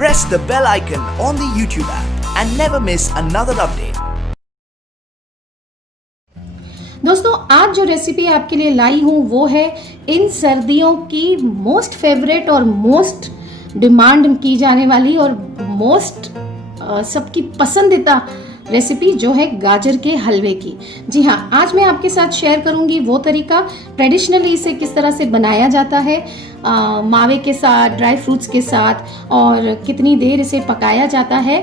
press the bell icon on the YouTube app and never miss another update. दोस्तों आज जो recipe आपके लिए लाई हूँ वो है इन सर्दियों की मोस्ट फेवरेट और मोस्ट डिमांड की जाने वाली और मोस्ट सबकी पसंदीदा रेसिपी जो है गाजर के हलवे की। जी हाँ, आज मैं आपके साथ शेयर करूंगी वो तरीका ट्रेडिशनली इसे किस तरह से बनाया जाता है मावे के साथ, ड्राई फ्रूट्स के साथ, और कितनी देर इसे पकाया जाता है।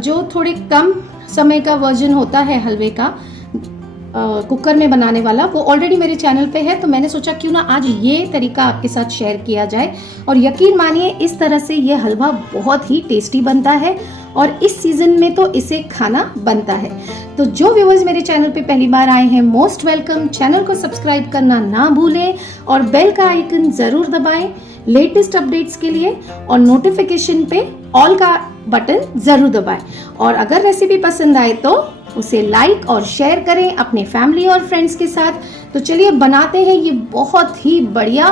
जो थोड़े कम समय का वर्जन होता है हलवे का कुकर में बनाने वाला, वो ऑलरेडी मेरे चैनल पे है, तो मैंने सोचा क्यों ना आज ये तरीका आपके साथ शेयर किया जाए। और यकीन मानिए इस तरह से ये हलवा बहुत ही टेस्टी बनता है और इस सीजन में तो इसे खाना बनता है। तो जो व्यूअर्स मेरे चैनल पे पहली बार आए हैं, मोस्ट वेलकम। चैनल को सब्सक्राइब करना ना भूलें और बेल का आइकन जरूर दबाएं लेटेस्ट अपडेट्स के लिए, और नोटिफिकेशन पे ऑल का बटन जरूर दबाएं। और अगर रेसिपी पसंद आए तो उसे लाइक और शेयर करें अपने फैमिली और फ्रेंड्स के साथ। तो चलिए बनाते हैं ये बहुत ही बढ़िया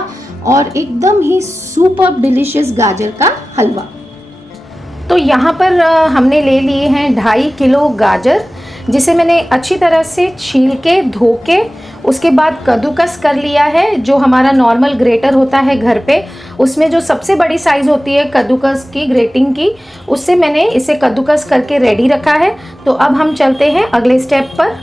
और एकदम ही सुपर डिलीशियस गाजर का हलवा। तो यहाँ पर हमने ले लिए हैं 2.5 किलो गाजर, जिसे मैंने अच्छी तरह से छील के धो के उसके बाद कद्दूकस कर लिया है। जो हमारा नॉर्मल ग्रेटर होता है घर पे, उसमें जो सबसे बड़ी साइज़ होती है कद्दूकस की, ग्रेटिंग की, उससे मैंने इसे कद्दूकस करके रेडी रखा है। तो अब हम चलते हैं अगले स्टेप पर।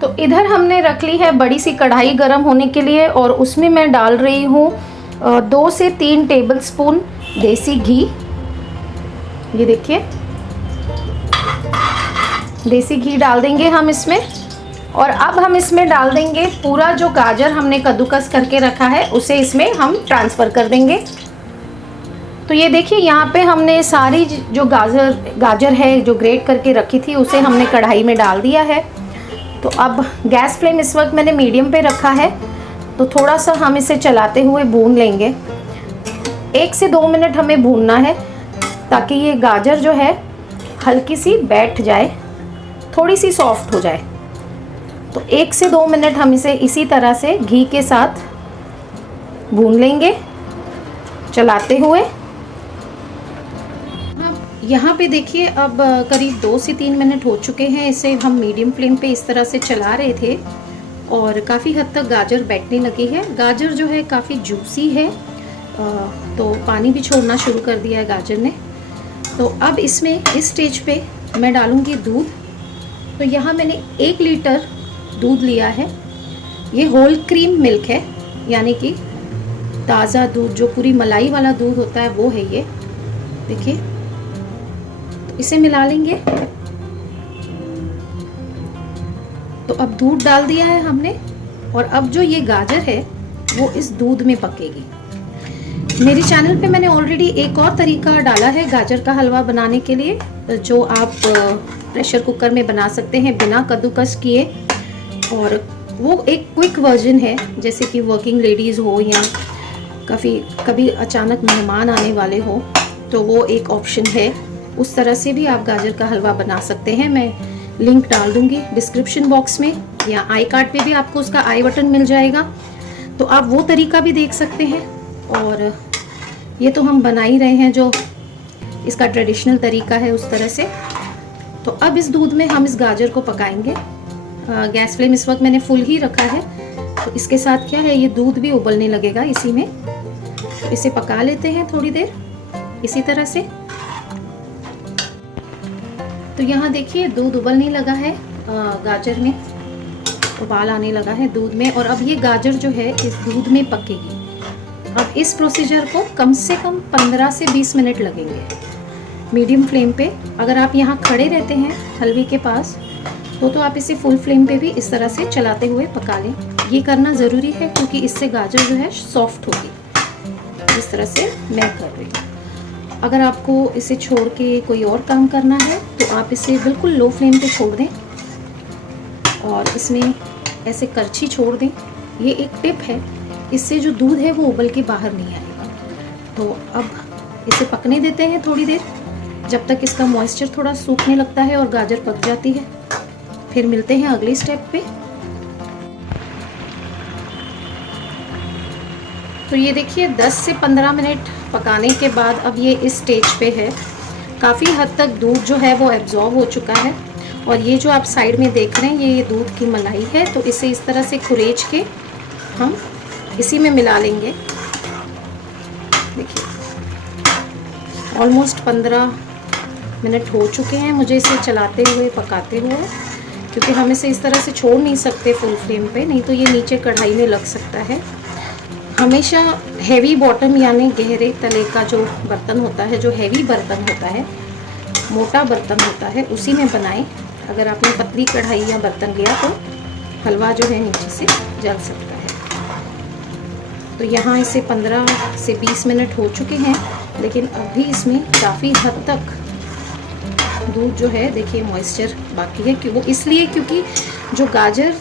तो इधर हमने रख ली है बड़ी सी कढ़ाई गर्म होने के लिए, और उसमें मैं डाल रही हूँ 2 से 3 टेबल स्पून देसी घी। ये देखिए, देसी घी डाल देंगे हम इसमें। और अब हम इसमें डाल देंगे पूरा जो गाजर हमने कद्दूकस करके रखा है, उसे इसमें हम ट्रांसफ़र कर देंगे। तो ये देखिए, यहाँ पे हमने सारी जो गाजर है जो ग्रेट करके रखी थी, उसे हमने कढ़ाई में डाल दिया है। तो अब गैस फ्लेम इस वक्त मैंने मीडियम पे रखा है। तो थोड़ा सा हम इसे चलाते हुए भून लेंगे। 1 से 2 मिनट हमें भूनना है ताकि ये गाजर जो है हल्की सी बैठ जाए, थोड़ी सी सॉफ्ट हो जाए। तो 1 से 2 मिनट हम इसे इसी तरह से घी के साथ भून लेंगे चलाते हुए। यहाँ पे देखिए, अब करीब 2 से 3 मिनट हो चुके हैं। इसे हम मीडियम फ्लेम पे इस तरह से चला रहे थे और काफ़ी हद तक गाजर बैठने लगी है। गाजर जो है काफ़ी जूसी है, तो पानी भी छोड़ना शुरू कर दिया है गाजर ने। तो अब इसमें इस स्टेज पे मैं डालूँगी दूध। तो यहाँ मैंने 1 लीटर दूध लिया है। ये होल क्रीम मिल्क है, यानी कि ताज़ा दूध, जो पूरी मलाई वाला दूध होता है वो है ये। देखिए, तो इसे मिला लेंगे। तो अब दूध डाल दिया है हमने, और अब जो ये गाजर है वो इस दूध में पकेगी। मेरे चैनल पे मैंने ऑलरेडी एक और तरीका डाला है गाजर का हलवा बनाने के लिए, जो आप प्रेशर कुकर में बना सकते हैं बिना कद्दूकस किए। और वो एक क्विक वर्जन है, जैसे कि वर्किंग लेडीज़ हो या कभी अचानक मेहमान आने वाले हो, तो वो एक ऑप्शन है। उस तरह से भी आप गाजर का हलवा बना सकते हैं। मैं लिंक डाल दूँगी डिस्क्रिप्शन बॉक्स में, या आई कार्ड पे भी आपको उसका आई बटन मिल जाएगा, तो आप वो तरीका भी देख सकते हैं। और ये तो हम बना ही रहे हैं जो इसका ट्रेडिशनल तरीका है उस तरह से। तो अब इस दूध में हम इस गाजर को पकाएंगे। गैस फ्लेम इस वक्त मैंने फुल ही रखा है। तो इसके साथ क्या है, ये दूध भी उबलने लगेगा इसी में। तो इसे पका लेते हैं थोड़ी देर इसी तरह से। तो यहाँ देखिए, दूध उबलने लगा है, गाजर में उबाल आने लगा है दूध में, और अब ये गाजर जो है इस दूध में पकेगी। अब इस प्रोसीजर को कम से कम 15 से 20 मिनट लगेंगे मीडियम फ्लेम पे। अगर आप यहाँ खड़े रहते हैं हलवे के पास, तो आप इसे फुल फ्लेम पे भी इस तरह से चलाते हुए पका लें। ये करना ज़रूरी है क्योंकि इससे गाजर जो है सॉफ्ट होगी, इस तरह से मैं कर रही हूँ। अगर आपको इसे छोड़ के कोई और काम करना है तो आप इसे बिल्कुल लो फ्लेम पे छोड़ दें और इसमें ऐसे करछी छोड़ दें। ये एक टिप है, इससे जो दूध है वो उबल के बाहर नहीं आएगा। तो अब इसे पकने देते हैं थोड़ी देर, जब तक इसका मॉइस्चर थोड़ा सूखने लगता है और गाजर पक जाती है। फिर मिलते हैं अगले स्टेप पे। तो ये देखिए 10 से 15 मिनट पकाने के बाद अब ये इस स्टेज पे है। काफ़ी हद तक दूध जो है वो एब्जॉर्ब हो चुका है। और ये जो आप साइड में देख रहे हैं ये दूध की मलाई है, तो इसे इस तरह से खुरेच के हम इसी में मिला लेंगे। देखिए ऑलमोस्ट 15 मिनट हो चुके हैं मुझे इसे चलाते हुए, पकाते हुए, क्योंकि हम इसे इस तरह से छोड़ नहीं सकते फुल फ्लेम पे, नहीं तो ये नीचे कढ़ाई में लग सकता है। हमेशा हैवी बॉटम यानी गहरे तले का जो बर्तन होता है, जो हैवी बर्तन होता है, मोटा बर्तन होता है, उसी में बनाएं। अगर आपने पतली कढ़ाई या बर्तन लिया तो हलवा जो है नीचे से जल सकता है। तो यहाँ इसे 15 से 20 मिनट हो चुके हैं, लेकिन अभी इसमें काफ़ी हद तक दूध जो है देखिए मॉइस्चर बाकी है। क्यों? वो इसलिए क्योंकि जो गाजर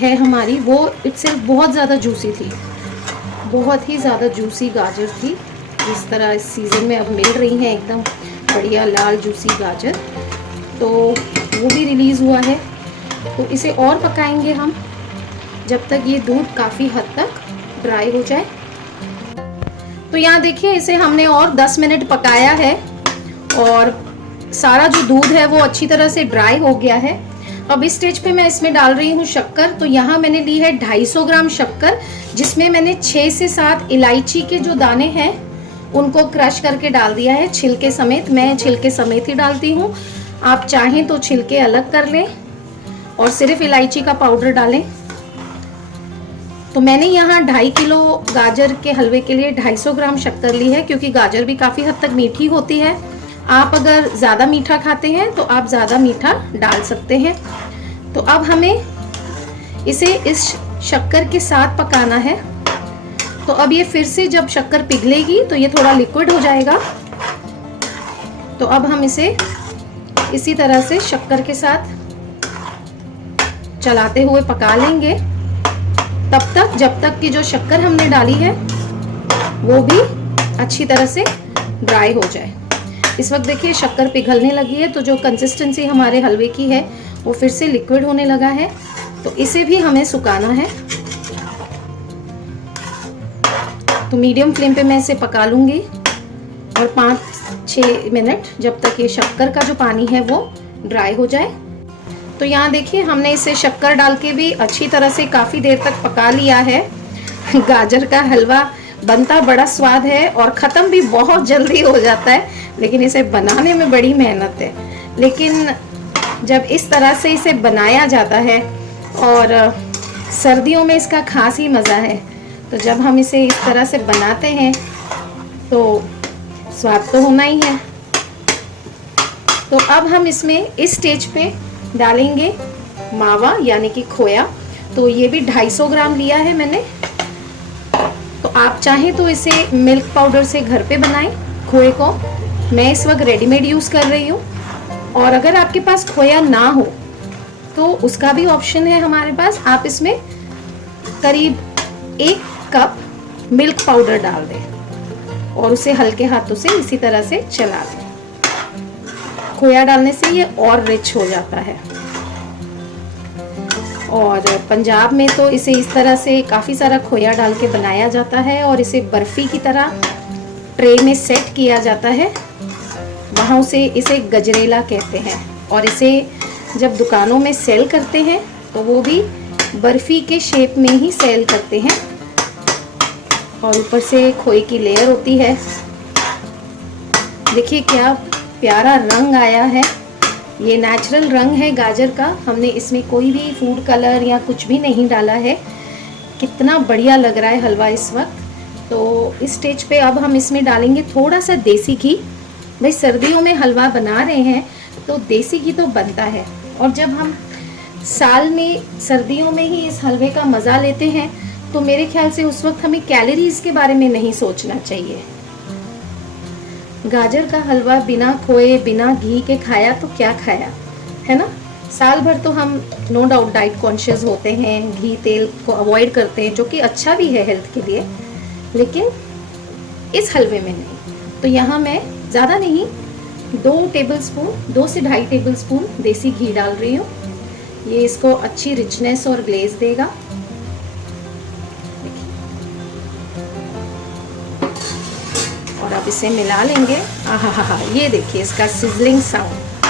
है हमारी वो इटसेल्फ बहुत ज़्यादा जूसी थी, बहुत ही ज़्यादा जूसी गाजर थी। जिस तरह इस सीज़न में अब मिल रही हैं एकदम बढ़िया लाल जूसी गाजर, तो वो भी रिलीज़ हुआ है। तो इसे और पकाएंगे हम जब तक ये दूध काफ़ी हद तक ड्राई हो जाए। तो यहाँ देखिए इसे हमने और 10 मिनट पकाया है और सारा जो दूध है वो अच्छी तरह से ड्राई हो गया है। अब इस स्टेज पे मैं इसमें डाल रही हूँ शक्कर। तो यहाँ मैंने ली है 250 ग्राम शक्कर, जिसमें मैंने 6 से 7 इलायची के जो दाने हैं उनको क्रश करके डाल दिया है छिलके समेत। मैं छिलके समेत ही डालती हूँ, आप चाहें तो छिलके अलग कर लें और सिर्फ इलायची का पाउडर डालें। तो मैंने यहाँ 2.5 किलो गाजर के हलवे के लिए 250 ग्राम शक्कर ली है, क्योंकि गाजर भी काफ़ी हद तक मीठी होती है। आप अगर ज़्यादा मीठा खाते हैं तो आप ज़्यादा मीठा डाल सकते हैं। तो अब हमें इसे इस शक्कर के साथ पकाना है। तो अब ये फिर से जब शक्कर पिघलेगी तो ये थोड़ा लिक्विड हो जाएगा। तो अब हम इसे इसी तरह से शक्कर के साथ चलाते हुए पका लेंगे तब तक जब तक कि जो शक्कर हमने डाली है वो भी अच्छी तरह से ड्राई हो जाए। इस वक्त देखिए शक्कर पिघलने लगी है, तो जो कंसिस्टेंसी हमारे हलवे की है वो फिर से लिक्विड होने लगा है। तो इसे भी हमें सुखाना है। तो मीडियम फ्लेम पे मैं इसे पका लूँगी और 5-6 मिनट, जब तक ये शक्कर का जो पानी है वो ड्राई हो जाए। तो यहाँ देखिए हमने इसे शक्कर डाल के भी अच्छी तरह से काफ़ी देर तक पका लिया है। गाजर का हलवा बनता बड़ा स्वाद है और ख़त्म भी बहुत जल्दी हो जाता है, लेकिन इसे बनाने में बड़ी मेहनत है। लेकिन जब इस तरह से इसे बनाया जाता है, और सर्दियों में इसका खास ही मज़ा है, तो जब हम इसे इस तरह से बनाते हैं तो स्वाद तो होना ही है। तो अब हम इसमें इस स्टेज पे डालेंगे मावा यानी कि खोया। तो ये भी 250 ग्राम लिया है मैंने। तो आप चाहें तो इसे मिल्क पाउडर से घर पे बनाएं खोए को। मैं इस वक्त रेडीमेड यूज़ कर रही हूँ, और अगर आपके पास खोया ना हो तो उसका भी ऑप्शन है हमारे पास। आप इसमें करीब 1 कप मिल्क पाउडर डाल दें और उसे हल्के हाथों से इसी तरह से चला दें। खोया डालने से ये और रिच हो जाता है। और पंजाब में तो इसे इस तरह से काफ़ी सारा खोया डाल के बनाया जाता है और इसे बर्फ़ी की तरह ट्रे में सेट किया जाता है। वहाँ उसे इसे गजरेला कहते हैं, और इसे जब दुकानों में सेल करते हैं तो वो भी बर्फ़ी के शेप में ही सेल करते हैं। और ऊपर से खोए की लेयर होती है। देखिए क्या प्यारा रंग आया है। ये नेचुरल रंग है गाजर का, हमने इसमें कोई भी फूड कलर या कुछ भी नहीं डाला है। कितना बढ़िया लग रहा है हलवा इस वक्त। तो इस स्टेज पे अब हम इसमें डालेंगे थोड़ा सा देसी घी। भाई सर्दियों में हलवा बना रहे हैं तो देसी घी तो बनता है, और जब हम साल में सर्दियों में ही इस हलवे का मज़ा लेते हैं तो मेरे ख्याल से उस वक्त हमें कैलोरीज के बारे में नहीं सोचना चाहिए। गाजर का हलवा बिना खोए बिना घी के खाया तो क्या खाया, है ना। साल भर तो हम नो डाउट डाइट कॉन्शियस होते हैं, घी तेल को अवॉइड करते हैं, जो कि अच्छा भी है हेल्थ के लिए, लेकिन इस हलवे में नहीं। तो यहाँ मैं ज़्यादा नहीं 2 से 2.5 टेबल स्पून देसी घी डाल रही हूँ। ये इसको अच्छी रिचनेस और ग्लेज देगा। और अब इसे मिला लेंगे। आहा, ये देखिए इसका सिजलिंग साउंड,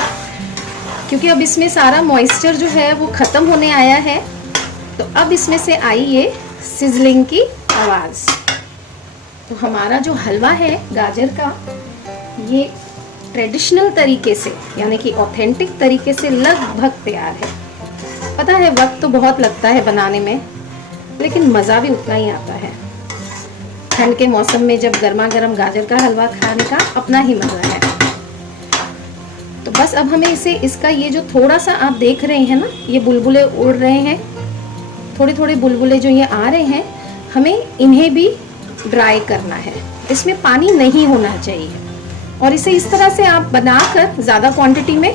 क्योंकि अब इसमें सारा मॉइस्चर जो है वो ख़त्म होने आया है, तो अब इसमें से आई ये सिजलिंग की आवाज़। तो हमारा जो हलवा है गाजर का, ये ट्रेडिशनल तरीके से यानी कि ऑथेंटिक तरीके से लगभग तैयार है। पता है वक्त तो बहुत लगता है बनाने में, लेकिन मज़ा भी उतना ही आता है। ठंड के मौसम में जब गर्मा गर्म गाजर का हलवा खाने का अपना ही मज़ा है। तो बस अब हमें इसे, इसका ये जो थोड़ा सा आप देख रहे हैं ना, ये बुलबुले उड़ रहे हैं, थोड़े थोड़े बुलबुले जो ये आ रहे हैं, हमें इन्हें भी ड्राई करना है। इसमें पानी नहीं होना चाहिए। और इसे इस तरह से आप बनाकर ज़्यादा क्वांटिटी में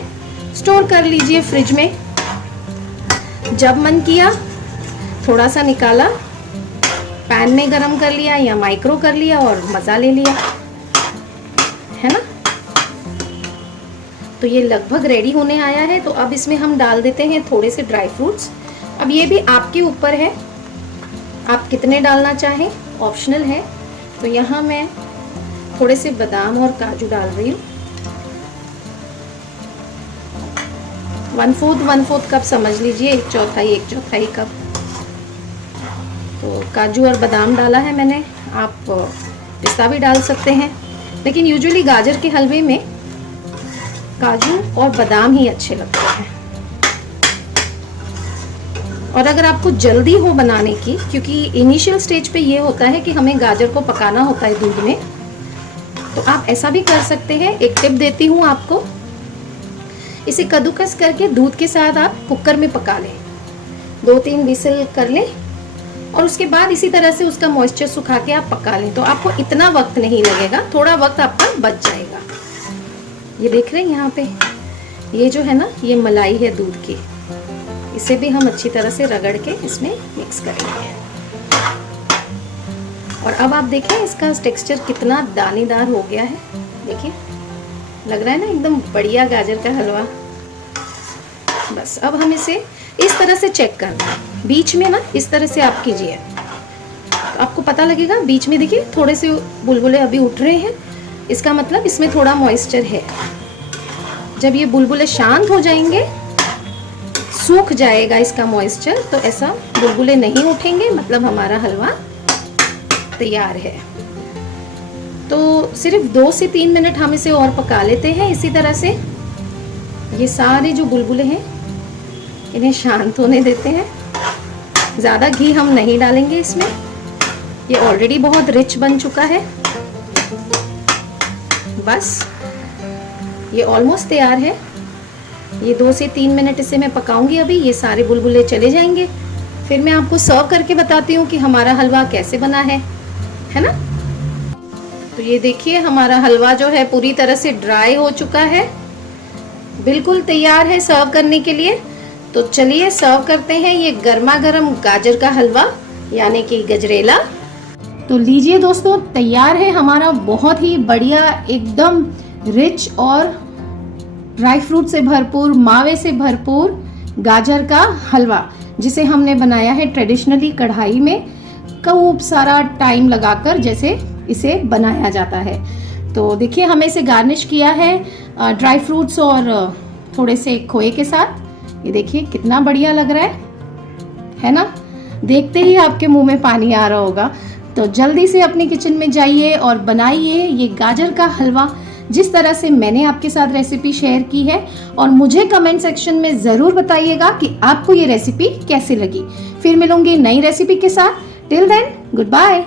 स्टोर कर लीजिए फ्रिज में। जब मन किया थोड़ा सा निकाला, पैन में गरम कर लिया या माइक्रो कर लिया और मज़ा ले लिया, है ना। तो ये लगभग रेडी होने आया है। तो अब इसमें हम डाल देते हैं थोड़े से ड्राई फ्रूट्स। अब ये भी आपके ऊपर है, आप कितने डालना चाहें, ऑप्शनल है। तो यहाँ मैं थोड़े से बादाम और काजू डाल रही हूँ। 1/4 कप समझ लीजिए, 1/4 कप। तो काजू और बादाम डाला है मैंने, आप पिस्ता भी डाल सकते हैं, लेकिन यूजुअली गाजर के हलवे में काजू और बादाम ही अच्छे लगते हैं। और अगर आपको जल्दी हो बनाने की, क्योंकि इनिशियल स्टेज पे ये होता है कि हमें गाजर को पकाना होता है दूध में, तो आप ऐसा भी कर सकते हैं। एक टिप देती हूँ आपको, इसे कद्दूकस करके दूध के साथ आप कुकर में पका लें, 2-3 विसल कर लें, और उसके बाद इसी तरह से उसका मॉइस्चर सुखा के आप पका लें, तो आपको इतना वक्त नहीं लगेगा, थोड़ा वक्त आपका बच जाएगा। ये देख रहे हैं यहाँ पे, ये जो है ना, ये मलाई है दूध की, इसे भी हम अच्छी तरह से रगड़ के इसमें मिक्स करेंगे। और अब आप देखें इसका टेक्सचर कितना दानेदार हो गया है। देखिए, लग रहा है ना एकदम बढ़िया गाजर का हलवा। बस अब हम इसे इस तरह से चेक करना है, बीच में ना इस तरह से आप कीजिए, तो आपको पता लगेगा। बीच में देखिए थोड़े से बुलबुले अभी उठ रहे हैं, इसका मतलब इसमें थोड़ा मॉइस्चर है। जब ये बुलबुले शांत हो जाएंगे, सूख जाएगा इसका मॉइस्चर, तो ऐसा बुलबुले नहीं उठेंगे, मतलब हमारा हलवा तैयार है। तो सिर्फ 2 से 3 मिनट हम इसे और पका लेते हैं इसी तरह से। ये सारे जो बुलबुले हैं इन्हें शांत होने देते हैं। ज़्यादा घी हम नहीं डालेंगे इसमें, ये ऑलरेडी बहुत रिच बन चुका है। बस ये ऑलमोस्ट तैयार है। ये 2 से 3 मिनट इसे मैं पकाऊंगी अभी, ये सारे बुलबुले चले जाएंगे, फिर मैं आपको सर्व करके बताती हूँ कि हमारा हलवा कैसे बना है ना। तो ये देखिए हमारा हलवा जो है पूरी तरह से ड्राई हो चुका है, बिल्कुल तैयार है सर्व करने के लिए। तो चलिए सर्व करते हैं ये गर्मा गर्म गाजर का हलवा, यानी कि गजरेला। तो लीजिए दोस्तों, तैयार है हमारा बहुत ही बढ़िया, एकदम रिच और ड्राई फ्रूट से भरपूर, मावे से भरपूर गाजर का हलवा, जिसे हमने बनाया है ट्रेडिशनली कढ़ाई में, खूब सारा टाइम लगाकर जैसे इसे बनाया जाता है। तो देखिए हमें इसे गार्निश किया है ड्राई फ्रूट्स और थोड़े से खोए के साथ। ये देखिए कितना बढ़िया लग रहा है ना। देखते ही आपके मुंह में पानी आ रहा होगा। तो जल्दी से अपने किचन में जाइए और बनाइए ये गाजर का हलवा, जिस तरह से मैंने आपके साथ रेसिपी शेयर की है, और मुझे कमेंट सेक्शन में ज़रूर बताइएगा कि आपको ये रेसिपी कैसी लगी। फिर मिलूंगी नई रेसिपी के साथ। Till then, good bye.